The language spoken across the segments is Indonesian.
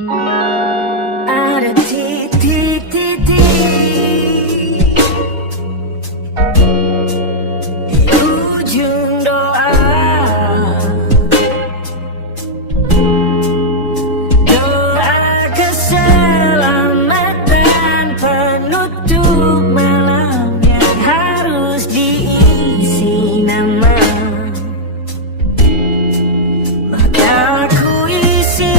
Ada titik-titik di ujung doa, doa keselamatan penutup malam yang harus diisi nama. Maka aku isi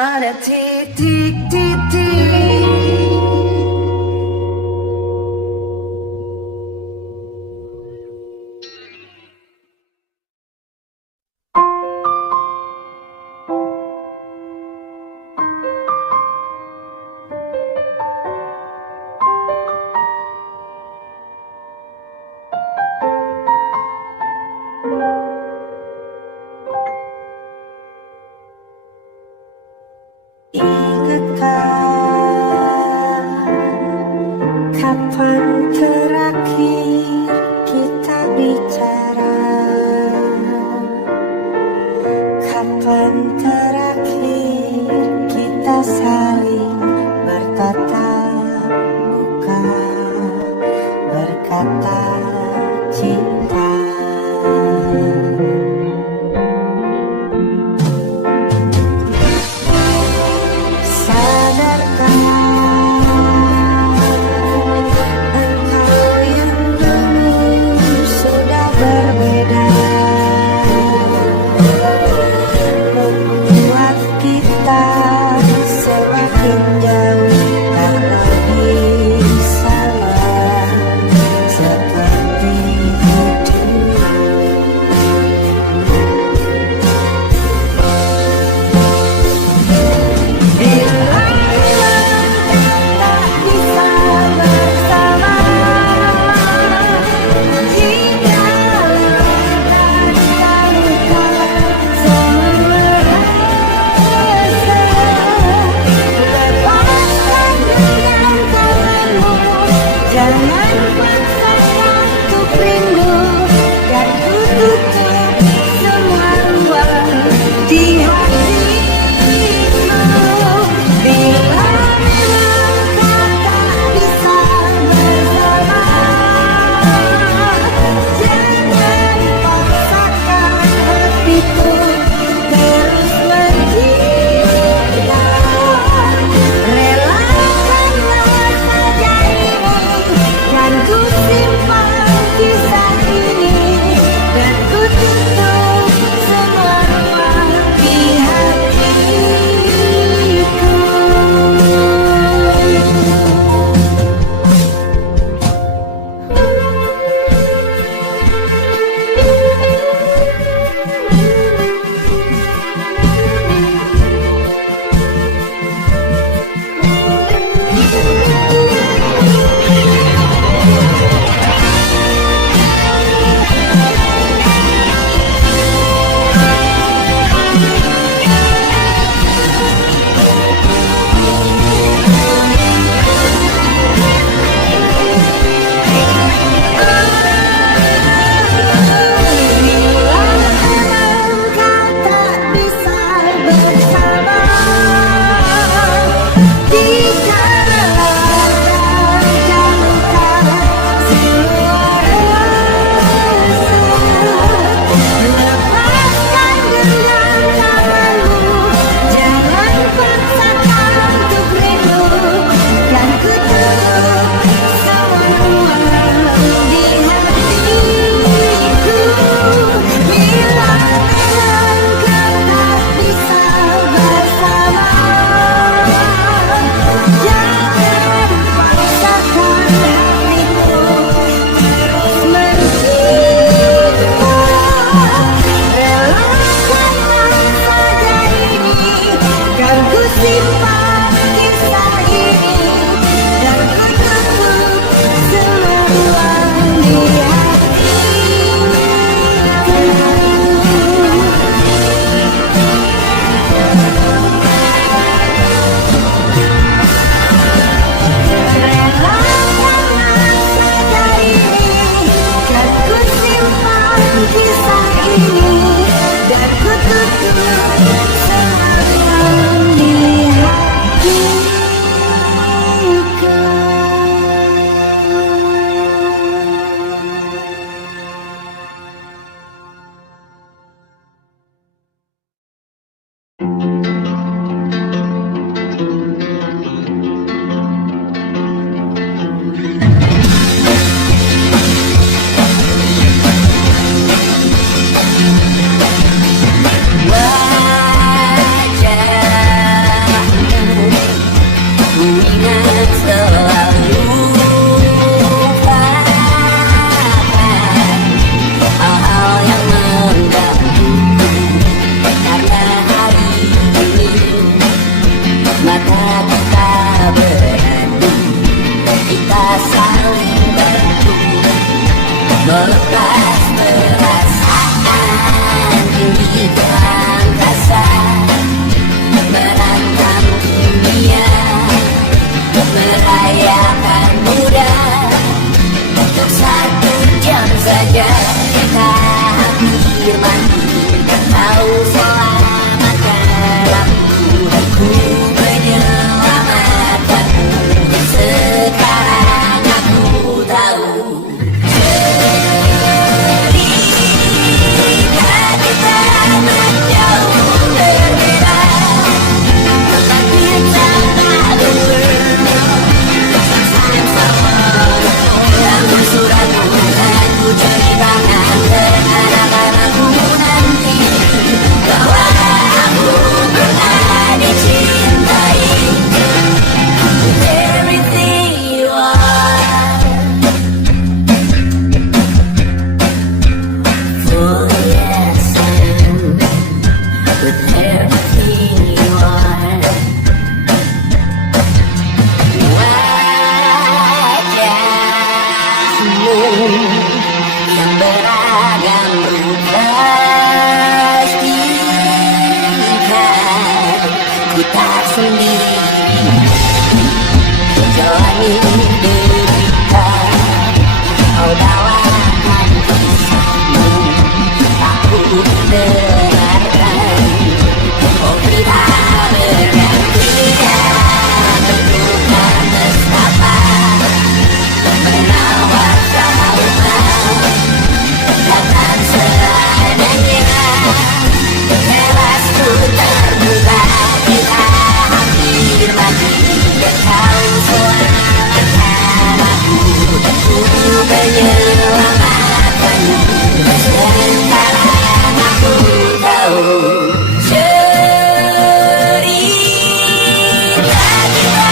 ada titik-titik. Ingatkah kapan terakhir kita bicara? Kapan terakhir kita saling bertatap muka, berkata cinta? Sadarkah engkau air mandi dan kau selamatkan aku dan ku menyelamatkanmu. Sekarang aku tahu cerita kita menjauh berbeda, tapi tak dalam suratmu dan ku ceritakan ke anak-anakku nanti bahwa aku pernah dicintai. With everything you are, oh yes, and with everything you are. Wajahmu yang beragam rupa pastikan ku tak sendiri jalani derita. Kau bawakan kisahmu, aku dengarkan. Oh kita bergantian bertukar nestapa, menawar trauma, jangan seadanya. Teras ku terbuka, kita hampir mati dan kau selamatkan aku dan ku menyelamatkanmu. Sekarang aku tahu cerita kita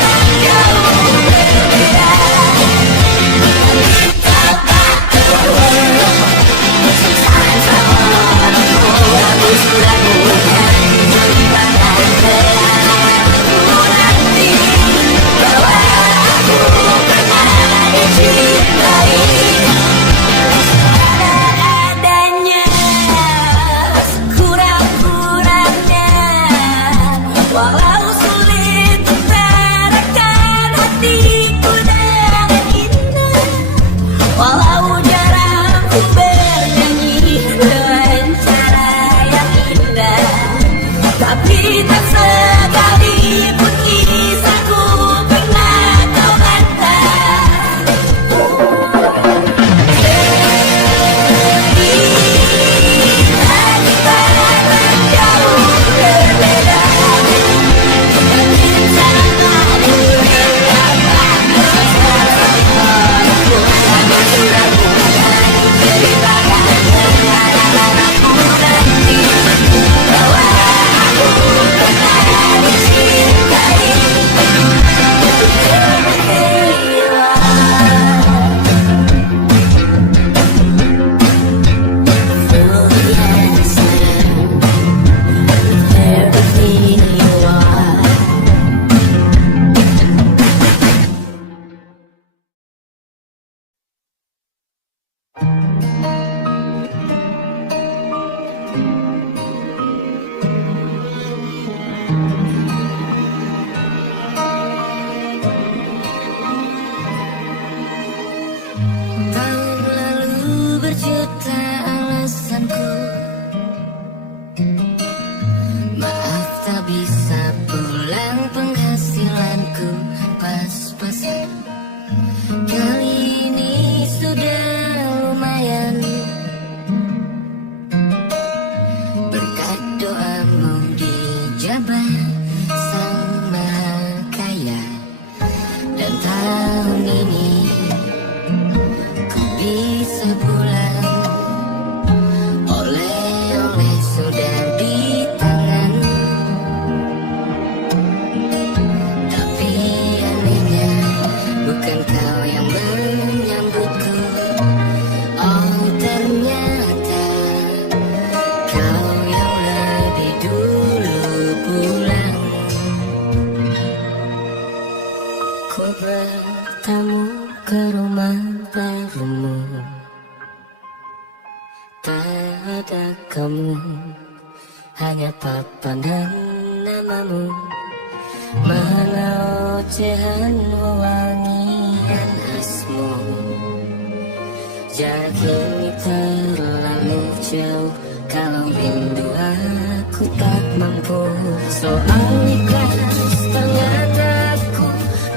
menjauh berbeda, kita tak perlu sama-sama. Aku sudah bukan ceritakan ke anak-anakku nanti bahwa aku pernah dicintai. Ada-adanya, kurang-kurangnya, walau sulit utarakan hatiku dengan indah, walau jarang ku bernyanyi dengan cara yang indah, tapi tak sekalipun kisahku pernah kau bantah. Cerita kita menjauh berbeda, tapi sama beberapa aku sudah bukan ceritakan ke anak-anakku nanti bahwa aku pernah dicintai. Everything you are, oh yes, everything you are. Tahun lalu berjuta alasanku, maaf tak bisa pulang, penghasilanku pas-pasan. Kali ini sudah lumayan, berkat doamu dijabah sang maha kaya. Dan tahun ini ku bisa pulang, oleh-oleh sudah di tangan. Tapi anehnya bukan kau yang menyambutku, oh ternyata kau yang lebih dulu pulang. Ku bertamu ke rumah barumu, tak ada kamu, hanya papan dan namamu. Mana ocehan wewangian khasmu, jarak ini terlalu jauh, kalau rindu aku tak mampu. Soal ikhlas ternyata aku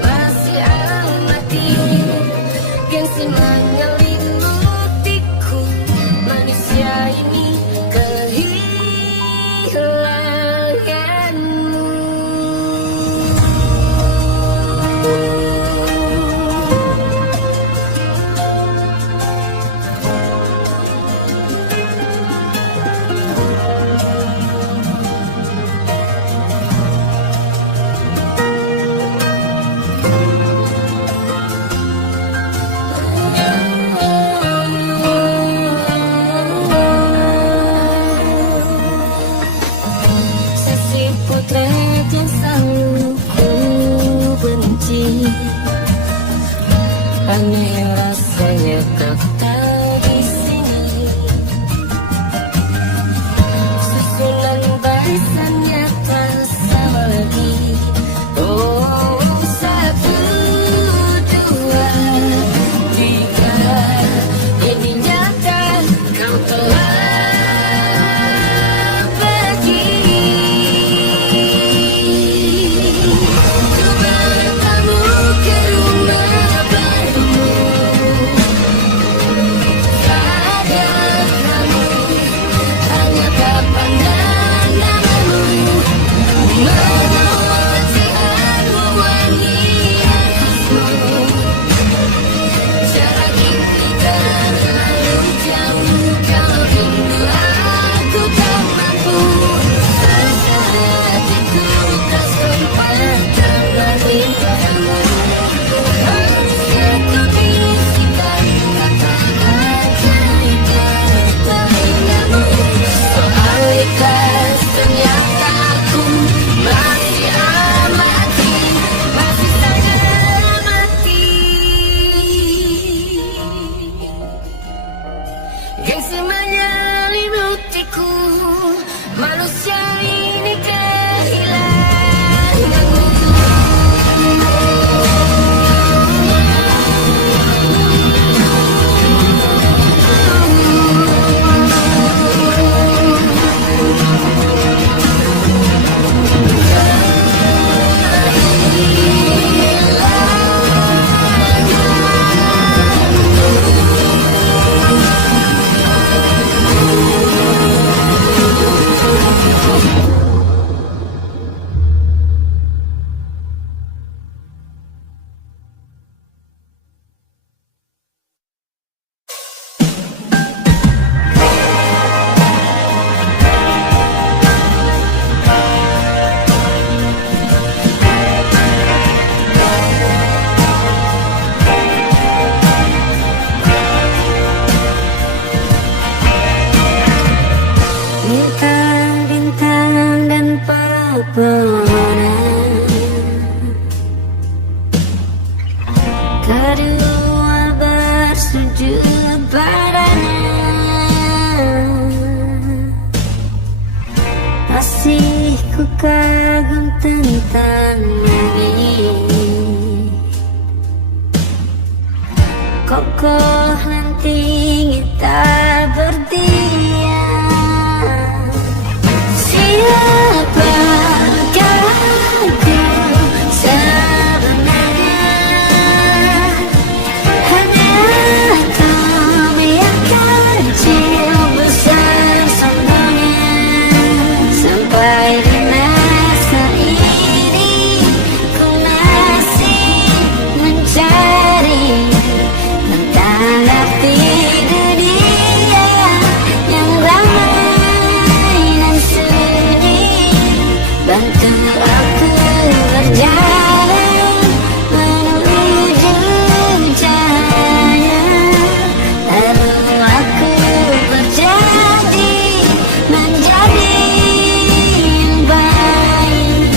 masih amati. Gengsi menyelimutiku, manusia ini kehilanganmu. Sisi potret yang selalu ku benci, aneh rasanya kau tak di sini. Susunan barisannya tak sama lagi. Oh, 1, 2, 3, ini nyata kau telah pergi. Ku bertemu ke rumah barumu, ada kamu, hanya tak pandang namamu. Merawat siharmu wangi khasmu, jarak ini terlalu jauh, kalau rindu aku tak mampu. Saat itu tak sempat memintamu, harusnya kau bisikan kata-kata ikat telingamu. Soal ikhlas ternyata aku masih amati, masih saja amati. Gengsi menyelimutiku, manusia ini kehilanganmu. Bintang-bintang dan pepohonan, kedua bersujud padanya. Masih ku kagum tentang langit, kokoh dan tinggi tak berdiam. Siapakah kau sebenarnya? Hanya kau biarkan kecil besar sambungnya, sampai di masa ini ku masih mencari tentang arti dunia yang ramai dan sunyi. Bantu aku berjalan menuju cahaya, lalu aku berjanji menjadi yang baik.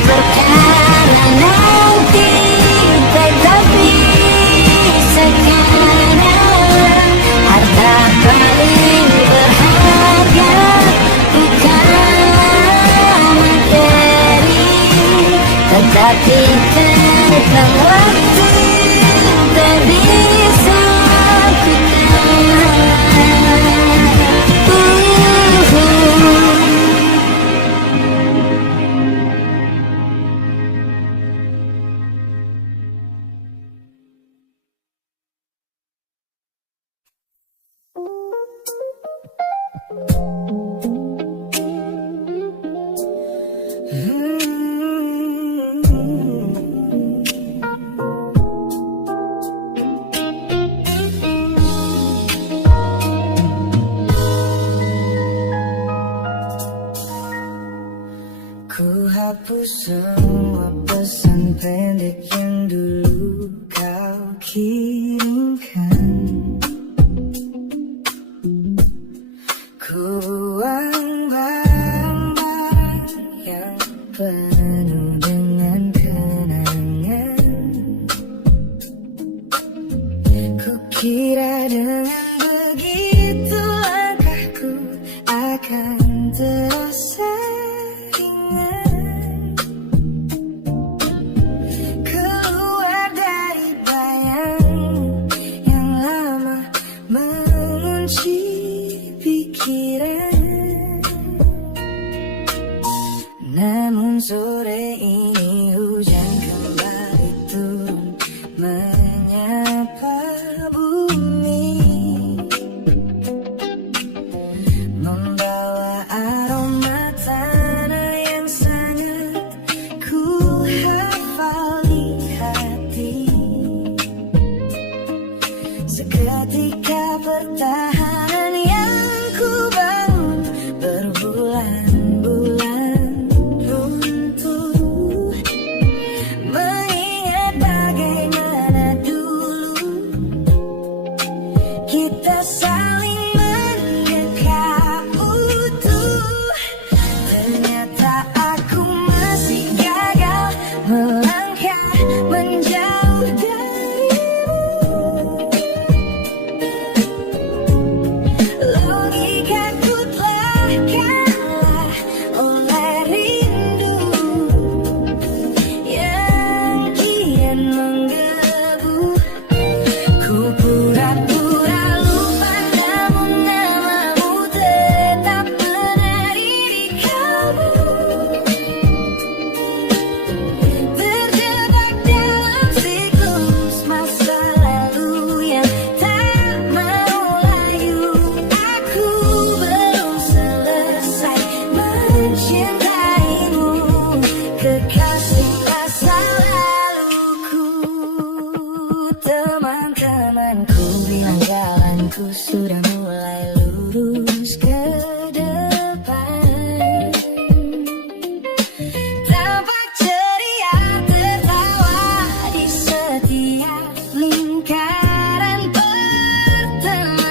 berkala nanti, tetapi sekarang harta paling berharga bukanlah materi, tetapi tentang waktu tak bisa ku Ku hapus semua pesan pendek yang dulu kau kirimkan. Ku buang barang-barang yang penuh dengan kenangan. Ku kira dengan begitu langkahku akan terasa keluar dari bayangmu yang lama mengunci pikiran. Namun sore ini hujan kembali turun menyapa bumi, membawa aroma tanah yang sangat ku hafal di hati. Seketika pertahanan yang ku bangun berbulan-bulan runtuh, mengingat bagaimana dulu kita saling mendekat utuh. Ternyata aku masih gagal melangkah menjauh darimu. Logikaku telah kalah oleh rindu yang kian menggebu. Ku pura-pura lupa, namun namamu tetap menari di kalbu. Terjebak dalam siklus masa lalu yang tak mau layu. Aku belum selesai mencintaimu, kekasih masa laluku. Teman-temanku bilang jalanku sudah mulai lurus ke depan. Tampak ceria tertawa di setiap lingkaran pertemanan.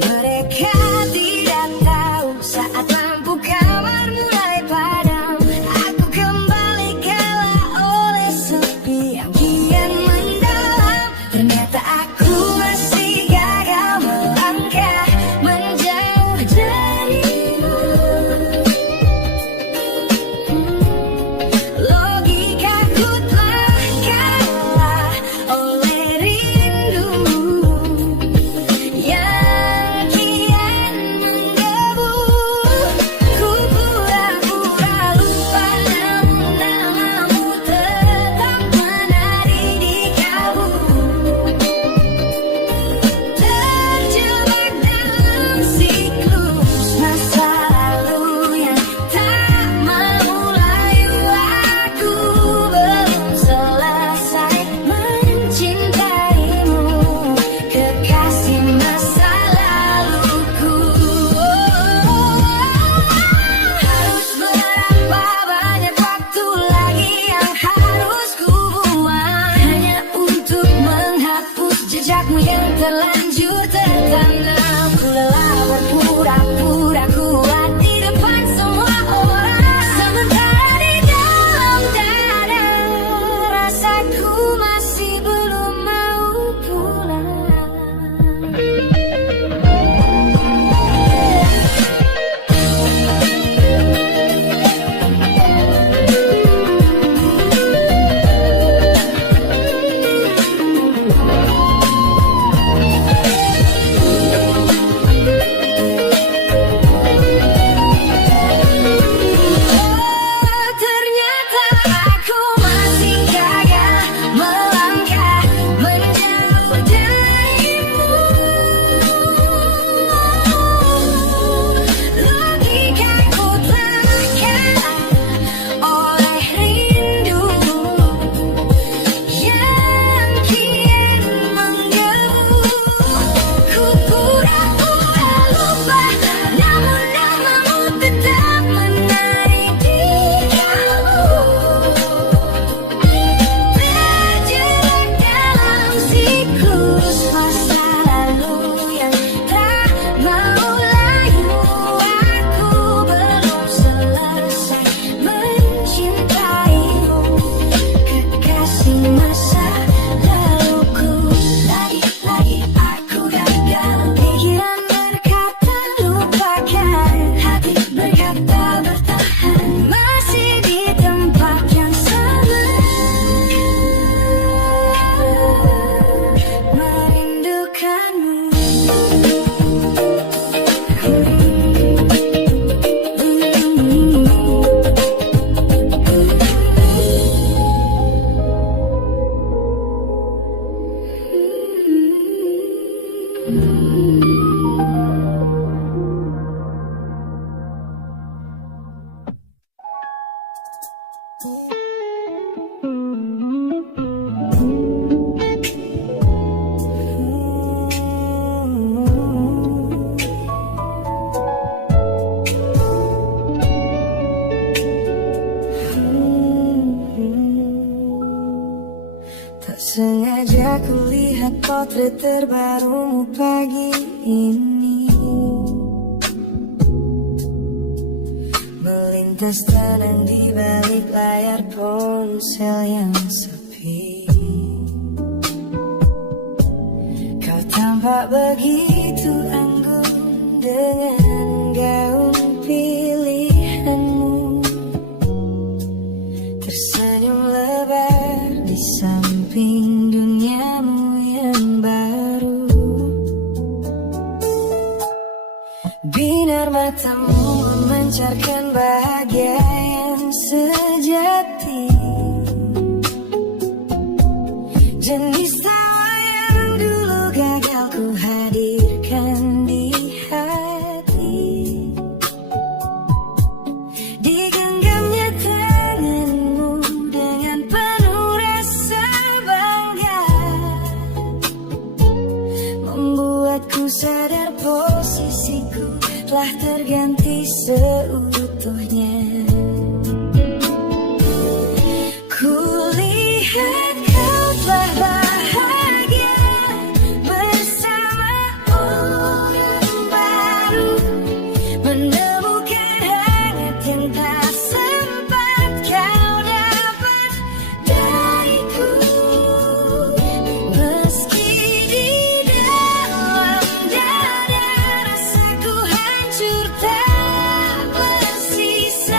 Mereka tidak tahu saat lampu kamar mulai padam, aku kembali kalah oleh sepi yang kian mendalam. Ternyata aku masih gagal melangkah menjauh darimu. Logikaku telah kalah oleh rindu yang kian menggebu. Ku pura-pura lupa, namun namamu tetap menari di kalbu. Terjebak dalam siklus masa lalu yang tak mau layu. Aku belum selesai mencintaimu, kekasih masa laluku. Harus berapa banyak waktu lagi yang harus ku buang hanya untuk menghapus jejakmu yang terlanjur tertanam. Ku lelah berpura-pura kuat di depan semua orang. potret terbarumu pagi ini melintas tenang di balik layar ponsel yang sepi. Kau tampak begitu anggun dengan gaun pilihanmu, tersenyum lebar di samping duniamu yang baru. Binar matamu memancarkan bahagia yang sejati, jenis tawa yang dulu gagal ku hadirkan di hati. Digenggamnya tanganmu dengan penuh rasa bangga, membuatku sadar posisiku telah terganti seutuhnya. Kulihat kau telah bahagia bersama orang baru, menemukan hangat yang tak sempat kau dapat dariku. Meski di dalam dada rasaku hancur tak bersisa.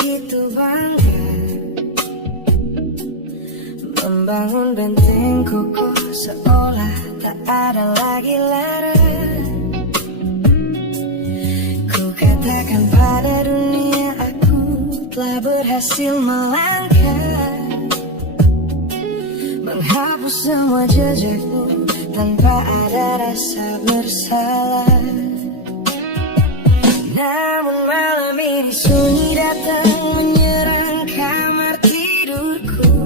begitu bangga membangun benteng kokoh seolah tak ada lagi lara. Ku katakan pada dunia aku telah berhasil melangkah, menghapus semua jejakmu tanpa ada rasa bersalah. Namun malam ini sunyi datang menyerang kamar tidurku,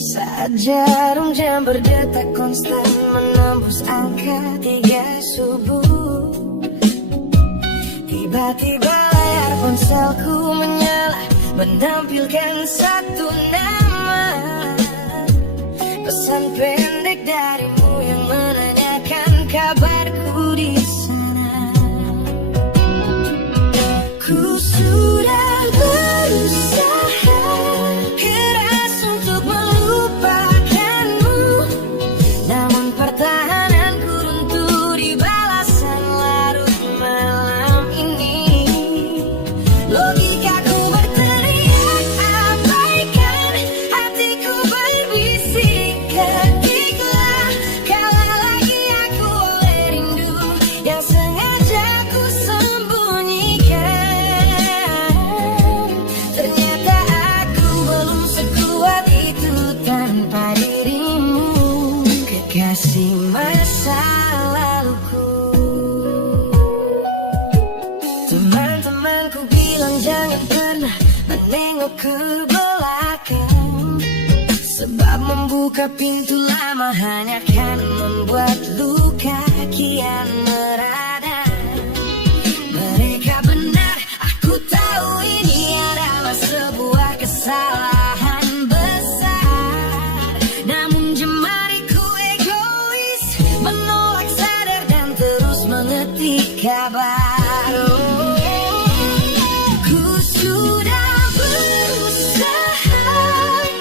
saat jarum jam berdetak konstan menembus angka 3 subuh. Tiba-tiba layar ponselku menyala menampilkan satu nama, pesan pendek darimu yang menanyakan kabarku di sana. Ku sudah berusaha keras untuk melupakanmu, namun pertahananku runtuh di balasan larut malam ini. Logikaku berteriak abaikan, hatiku berbisik ketiklah. Kalah lagi aku oleh rindu yang sengaja ku sembunyikan. Ternyata aku belum sekuat itu tanpa dirimu, kekasih masa laluku. Teman-temanku bilang jangan pernah menengok ke belakang, sebab membuka pintu lama hanya akan membuat luka kian meradang. Mereka benar, aku tahu ini adalah sebuah kesalahan besar. Namun jemariku egois menolak sadar dan terus mengetik kabar. Ku sudah berusaha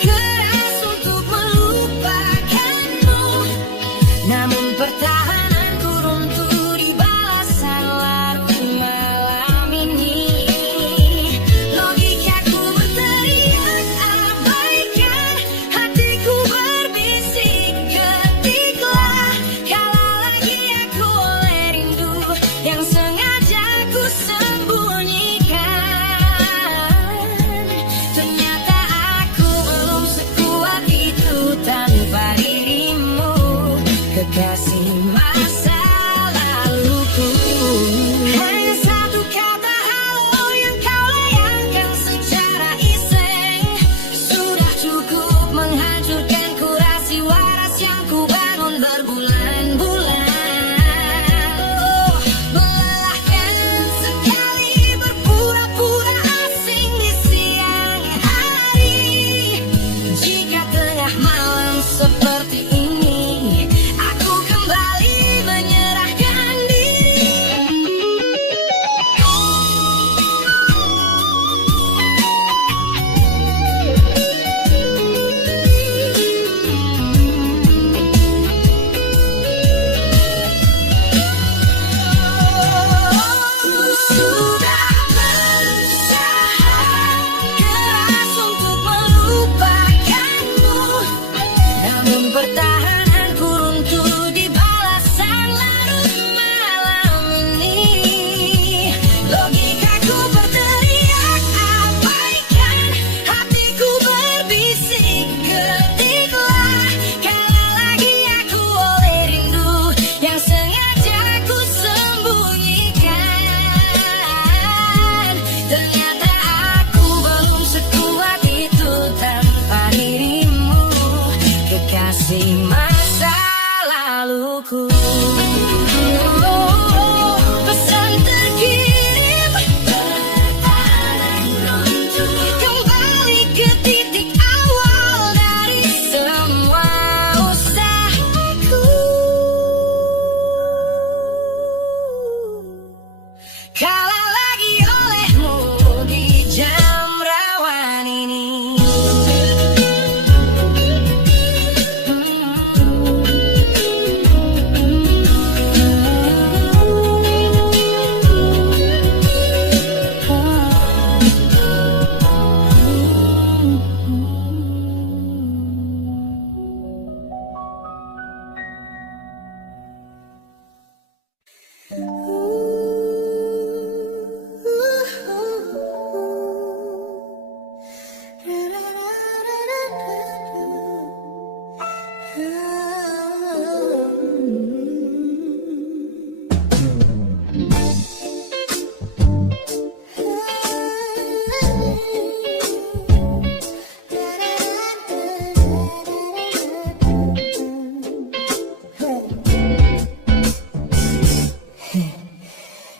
keras untuk melupakanmu, namun pertahananku runtuh di balasan larut malam ini. Logikaku berteriak abaikan, hatiku berbisik ketiklah. Kalah lagi aku oleh rindu yang sengaja ku sembunyikan.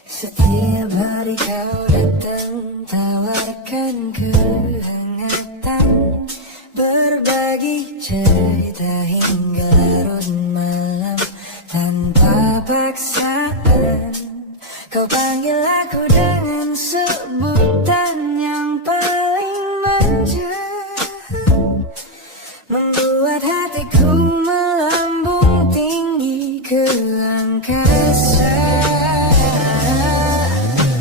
Setiap hari kau datang, tawarkan kehangatan, berbagi cerita hingga larut malam tanpa paksaan. Kau panggil aku dengan sebutan yang paling manja, membuat hatiku melambung tinggi ke angkasa.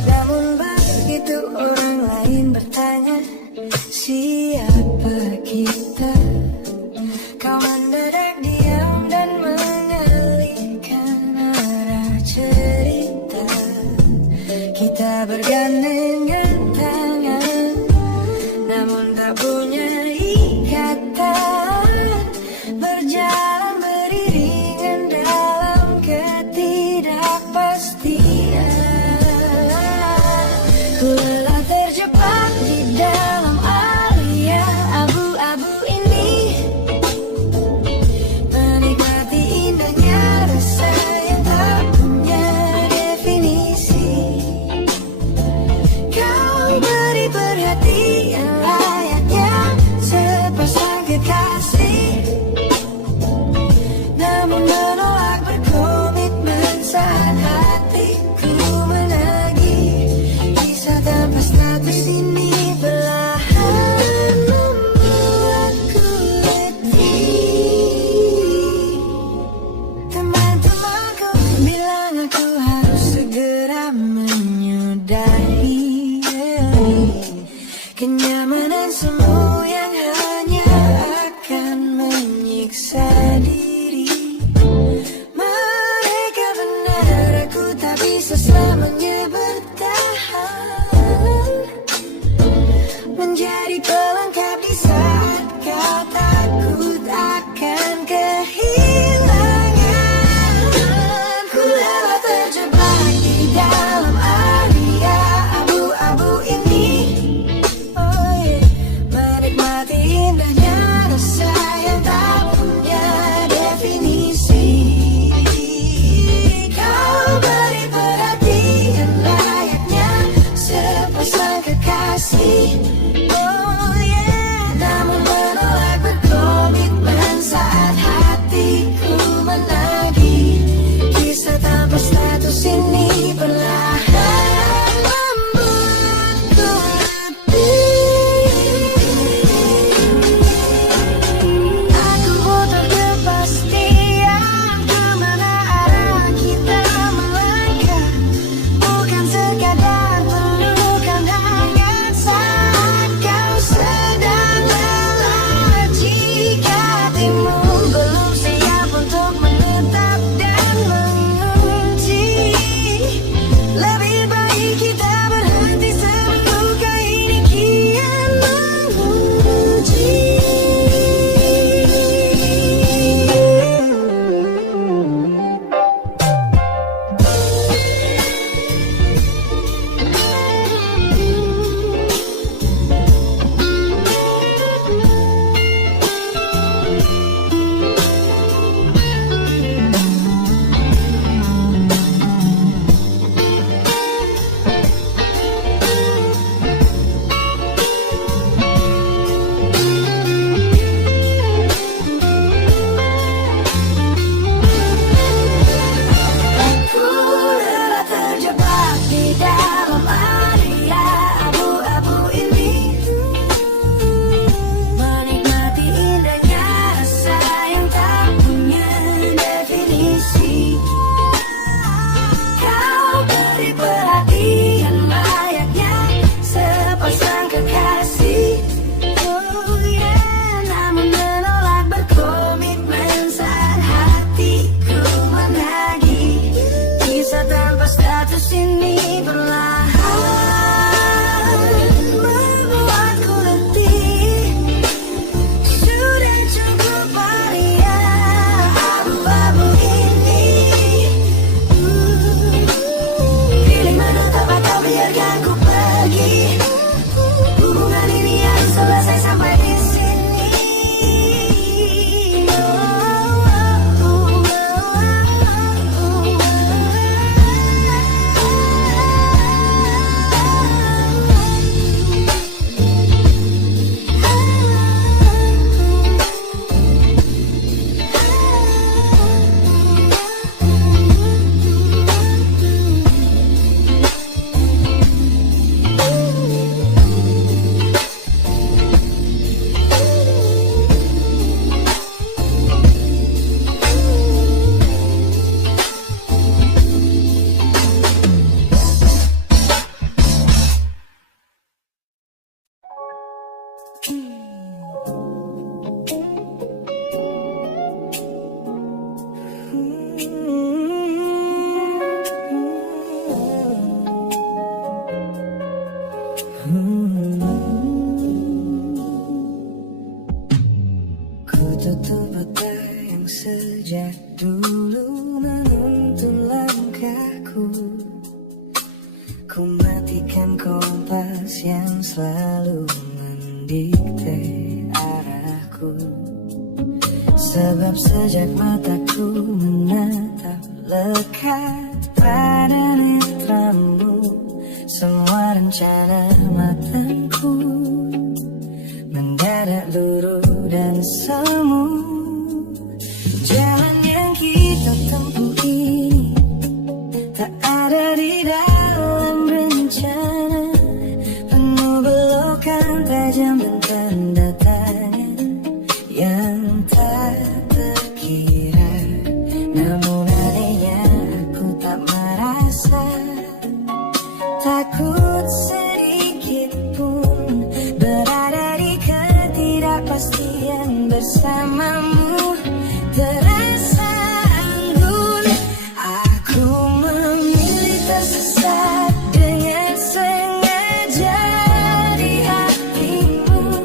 Namun begitu orang lain bertanya, siapa kita? Kau mendadak diam dan mengalihkan arah cerita. Kita bergandengan tangan, namun tak punya ikatan, berjalan beriringan dalam ketidakpastian. Ku lelah terjebak di dalam alia abu-abu ini, menikmati indahnya rasa yang tak punya definisi. Kau beri perhatian layaknya sepasang kekasih, namun menolak berkomitmen saat hatiku menagih. Kisah tanpa status ini perlahan membuatku letih. Teman-temanku bilang aku harus segera menyudahi kenyamanan semu yang hanya akan menyiksa diri. Mereka benar, aku tak bisa selamanya bertahan, menjadi pelengkap di saat kau takut akan kehilangan. Ku lelah terjebak di dalam area abu-abu ini, oh yeah. Menikmati indahnya rasa yang tak punya definisi. Kau beri perhatian layaknya sepasang kekasih, oh yeah. Namun menolak berkomitmen saat hatiku menagih. Kisah tanpa status ini perlahan membuatku letih. Aku butuh kepastian kemana arah kita melangkah, bukan sekadar pelukan hangat saja. Ku tutup mata yang sejak dulu menuntun langkahku. Ku matikan kompas yang selalu mendikte arahku. Sebab sejak mataku menatap lekat pada netramu, semua rencana matangku mendadak luruh dan semu. Jalan yang kita tempuh ini tak ada di dalam rencana, penuh belokan tajam dan tanda tanya yang tak terkira. Namun anehnya aku tak merasa takut sedikit pun berada di ketidakpastian bersamamu. Terasa anggun, aku memilih tersesat dengan sengaja di hatimu,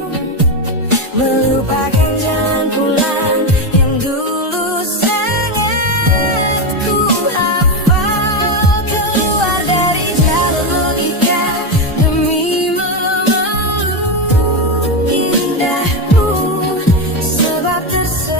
melupakan jalan pulang yang dulu sangat ku hafal. Keluar dari jalur logika demi memeluk indahmu, sebab tersenyum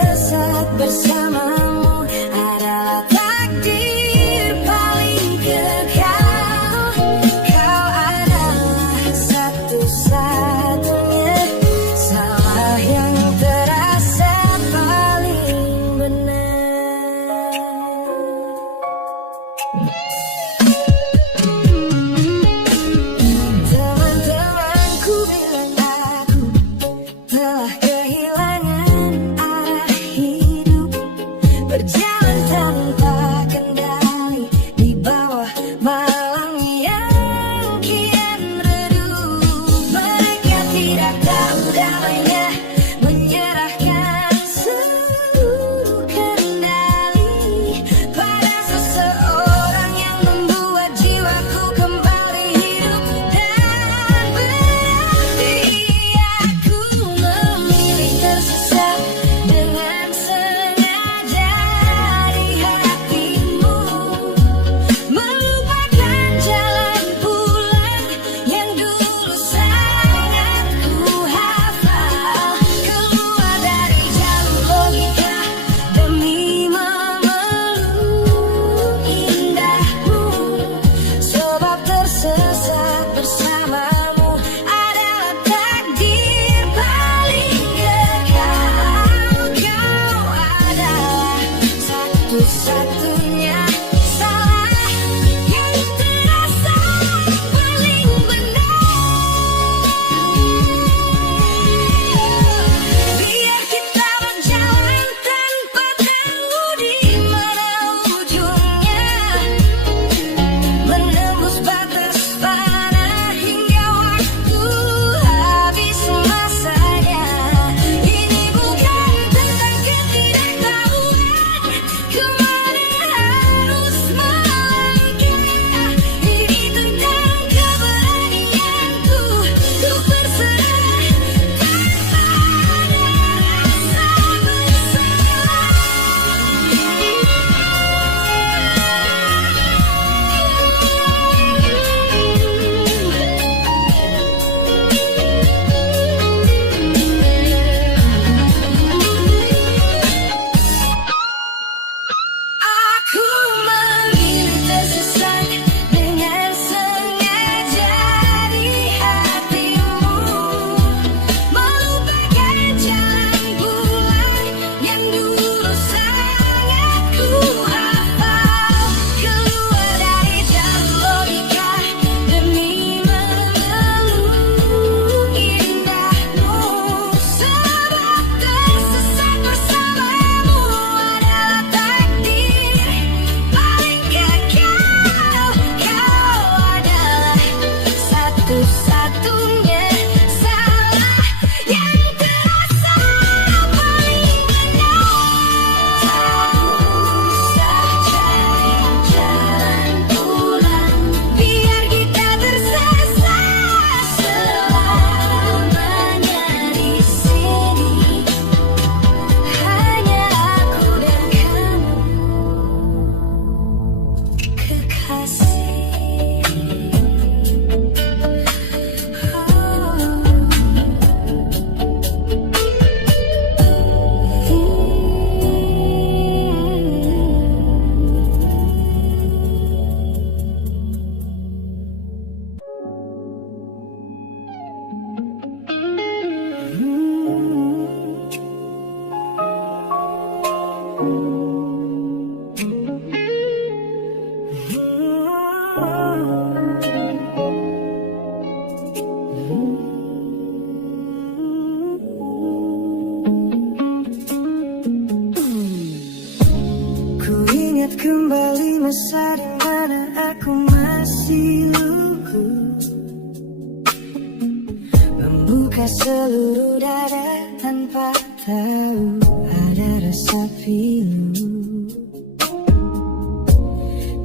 membuka seluruh dada tanpa tahu ada rasa pilu.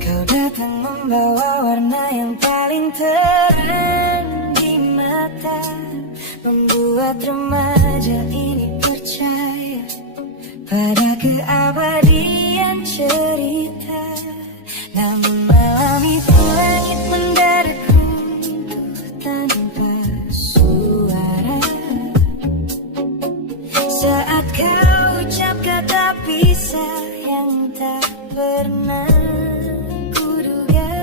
Kau datang membawa warna yang paling terang di mata, membuat remaja ini percaya pada keabadian cerita. Namun malam itu langit mendadak runtuh tanpa suara saat kau ucap kata pisah yang tak pernah kuduga.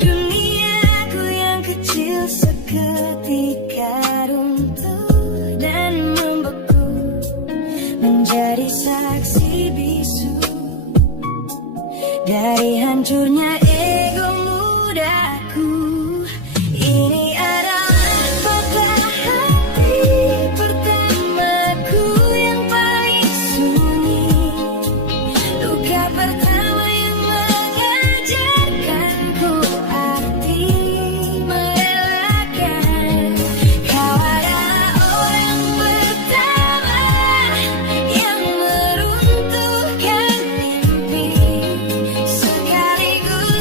Duniaku yang kecil seketika runtuh dan membeku, menjadi saksi bisu dari hancurnya ego mudaku. Ini adalah patah hati pertamaku yang paling sunyi, luka pertama yang mengajarkanku arti merelakan. Kau adalah orang pertama yang meruntuhkan mimpi, sekaligus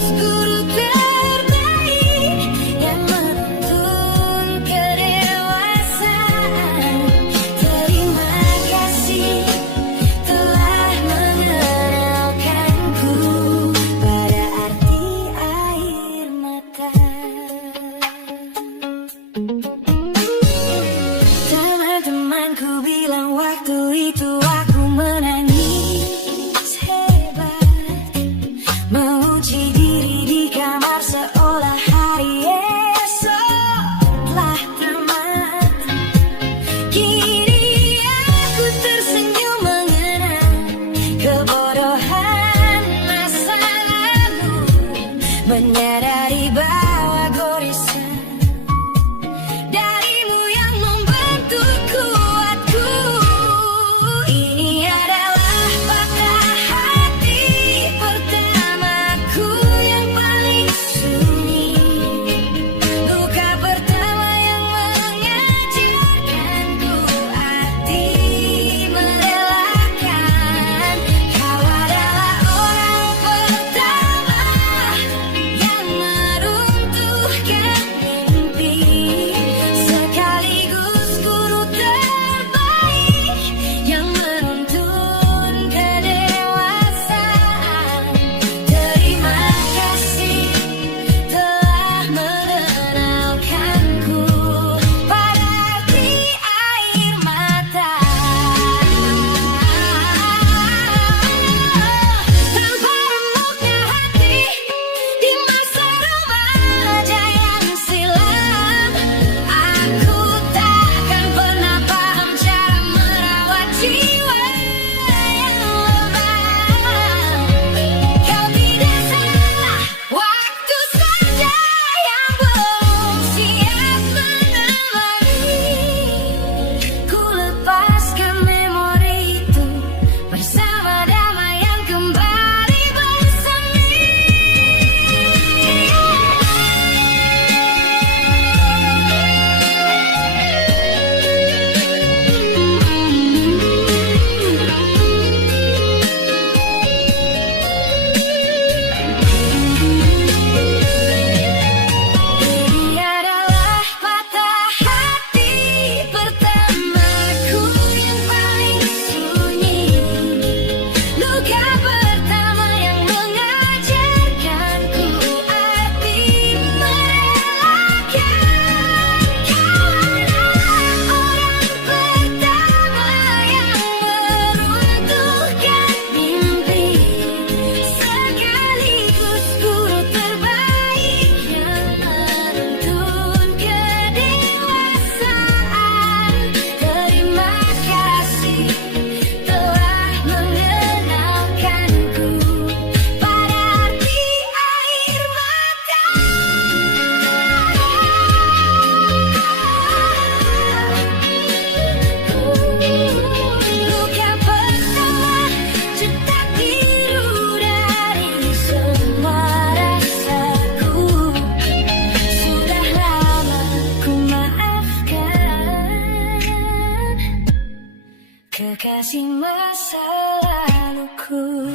kasih masa laluku.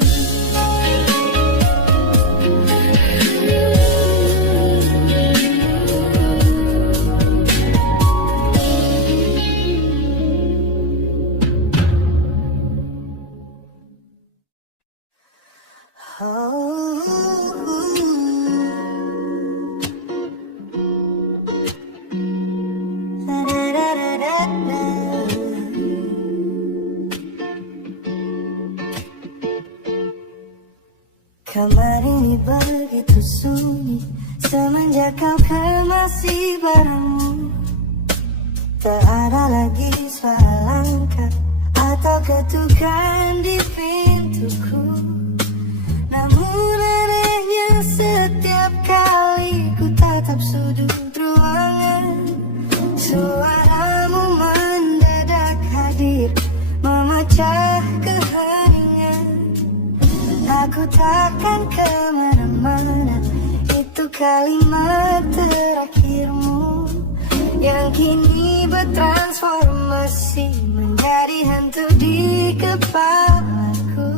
Kamar ini begitu sunyi semenjak kau masih barengmu. Tak ada lagi suara langkah atau ketukan di pintuku. Namun anehnya setiap kali ku tatap sudut ruangan, suaramu mendadak hadir memecah keheningan. Aku takkan kemana-mana, itu kalimat terakhirmu yang kini bertransformasi menjadi hantu di kepalaku.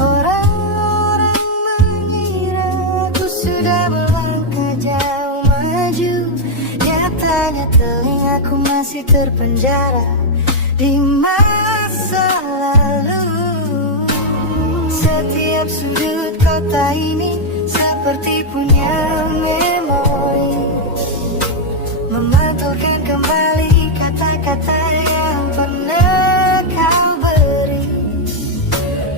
Orang-orang mengira aku sudah melangkah jauh maju, nyatanya telingaku masih terpenjara di masa lalu. Setiap sudut kota ini seperti punya memori, memantulkan kembali kata-kata yang pernah kau beri.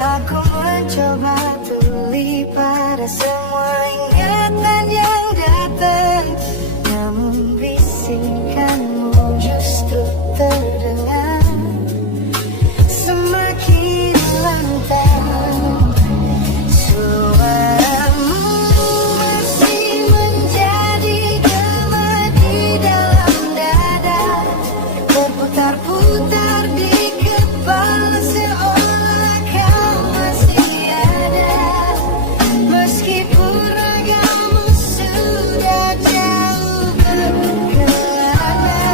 Aku mencoba tuli pada semua ingatan yang datang, namun bisikanmu justru terdengar semakin lantang. Suaramu masih menjadi gema di dalam dada, berputar-putar di kepala seolah kau masih ada. Meskipun ragamu sudah jauh berkelana,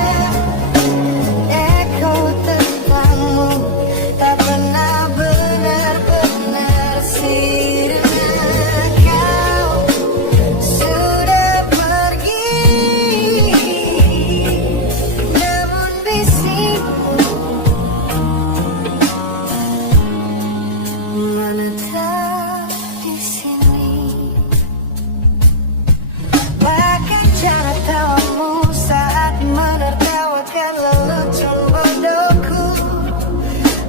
eko tentangmu tak pernah benar-benar sirna. Kau sudah pergi, namun bisikmu menetap di sini. Bahkan cara tawamu saat menertawakan lelucon bodohku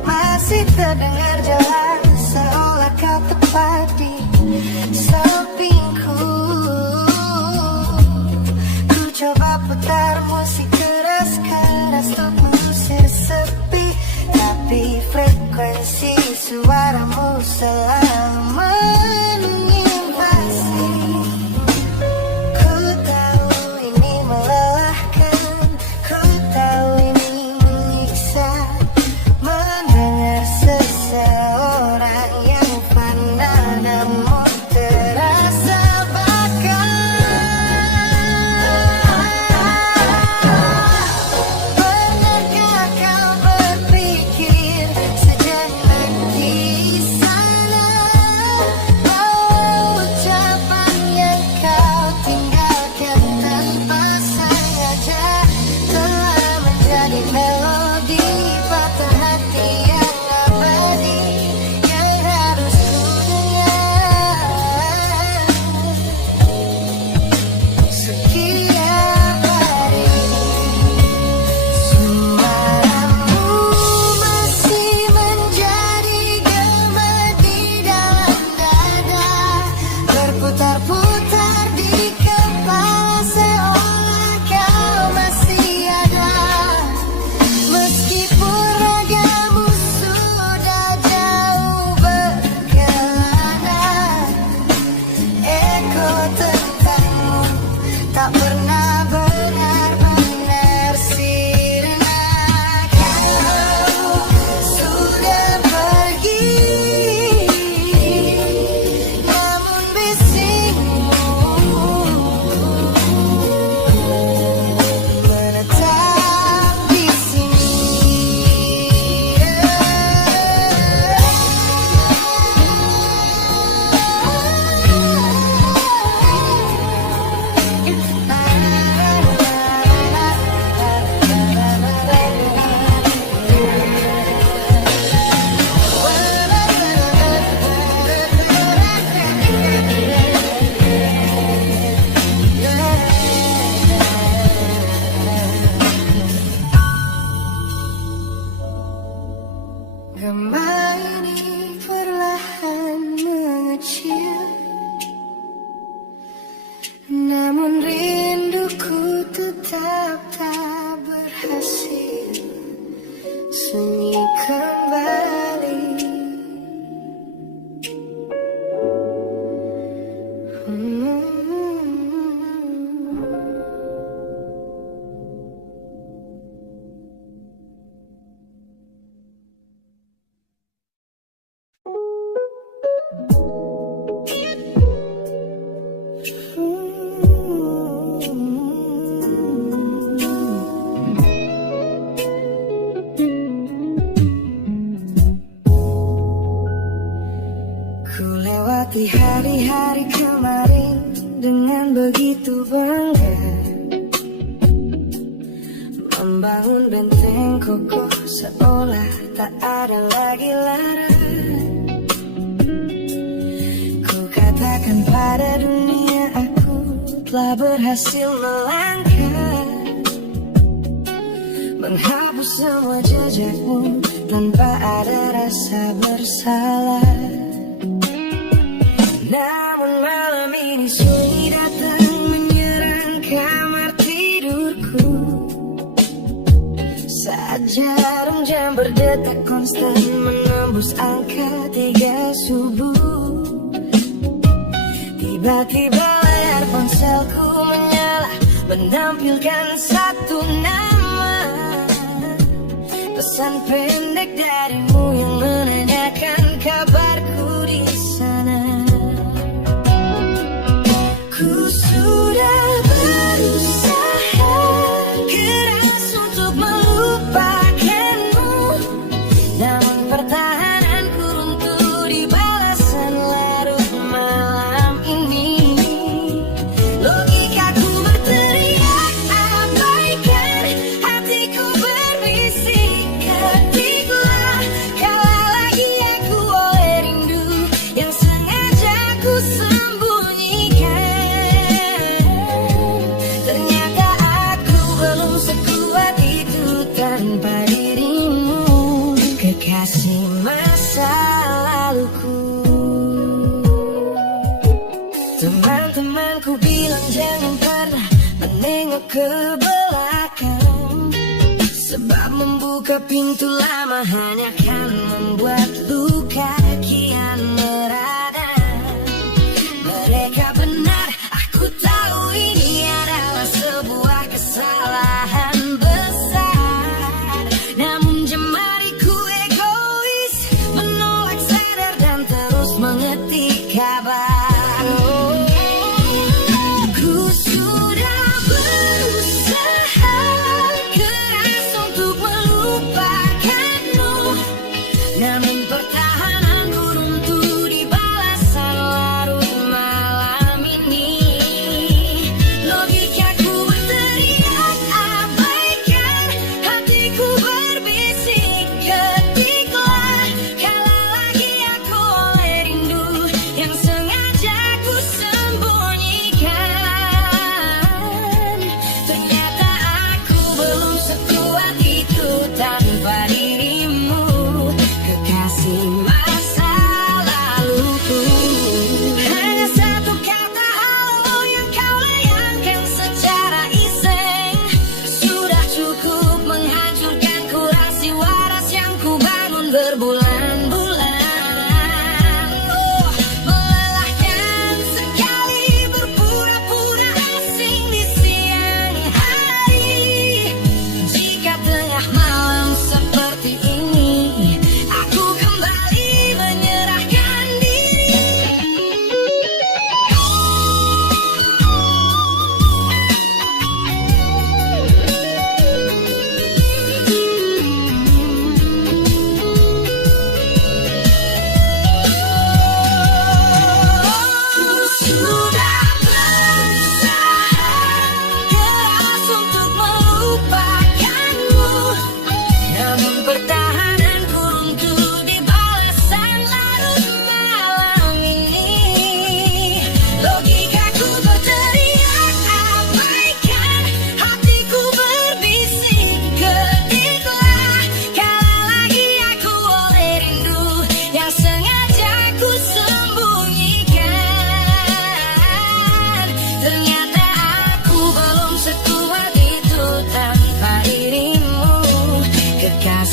masih terdengar jelas, seolah kau tepat di sampingku. Ku coba putar musik keras-keras untuk mengusir sepi, tapi frekuensi suaramu selalu menginvasi. Ku tahu ini melelahkan, ku tahu ini menyiksa, mendengar seseorang berhasil sunyi kembali. Ku lewati hari-hari kemarin dengan begitu bangga, membangun benteng kokoh seolah tak ada lagi lara. Ku katakan pada dunia aku telah berhasil melangkah, menghapus semua jejakmu tanpa ada rasa bersalah. Namun malam ini sunyi datang menyerang kamar tidurku, saat jarum jam berdetak konstan menembus angka 3 subuh. Tiba-tiba layar ponselku menyala, menampilkan satu nama, pesan pendek darimu yang menanyakan kabarku di sana. Ku sudah berusaha keras untuk melupakanmu, namun pertahananku runtuh di balasan larut malam ini. Logikaku berteriak abaikan, hatiku berbisik ketiklah, kalah lagi aku oleh rindu yang sengaja ku sembunyikan. Ternyata aku belum sekuat itu tanpa dirimu, kekasih masa laluku. Teman-temanku bilang jangan pernah menengok ke belakang, sebab membuka pintu lama hanya akan membuat luka kian meradang. Mereka benar, aku tahu ini adalah sebuah kesalahan besar, namun jemariku egois menolak sadar dan terus mengetik kabar. Ku sudah berusaha keras untuk melupakanmu, namun pertahanan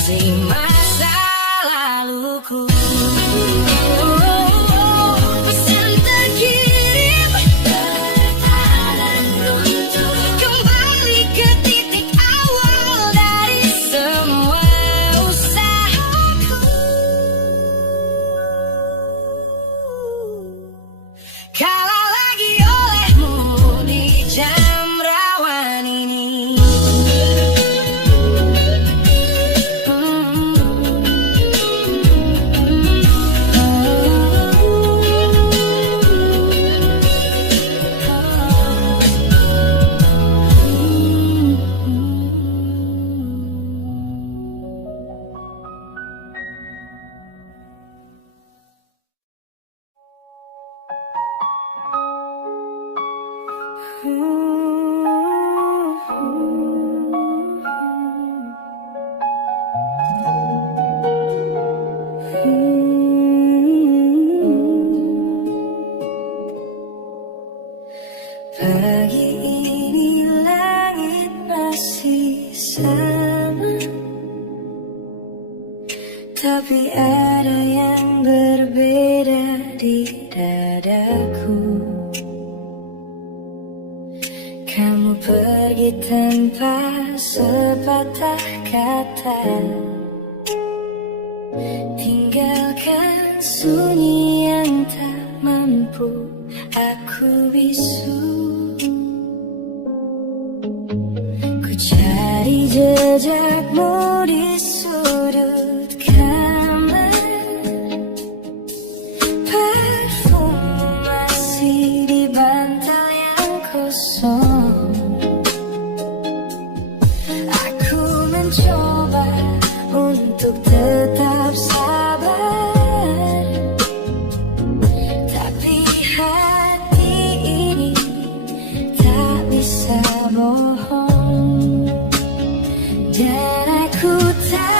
si masa laluku. Pesan terkirim bertahan runtuh, Kembali ke titik awal dari semua usahaku. Kalah lagi olehmu di jam rawan ini. Pagi ini langit masih sama, tapi ada yang berbeda di dadaku. Kamu pergi tanpa sepatah kata, tinggalkan sunyi yang tak mampu aku bisu. Ku cari jejakmu di sudut kamar, parfummu masih di bantal yang kosong. Aku mencoba untuk tetap sabar, tapi hati ini tak bisa bohong. Dan aku tak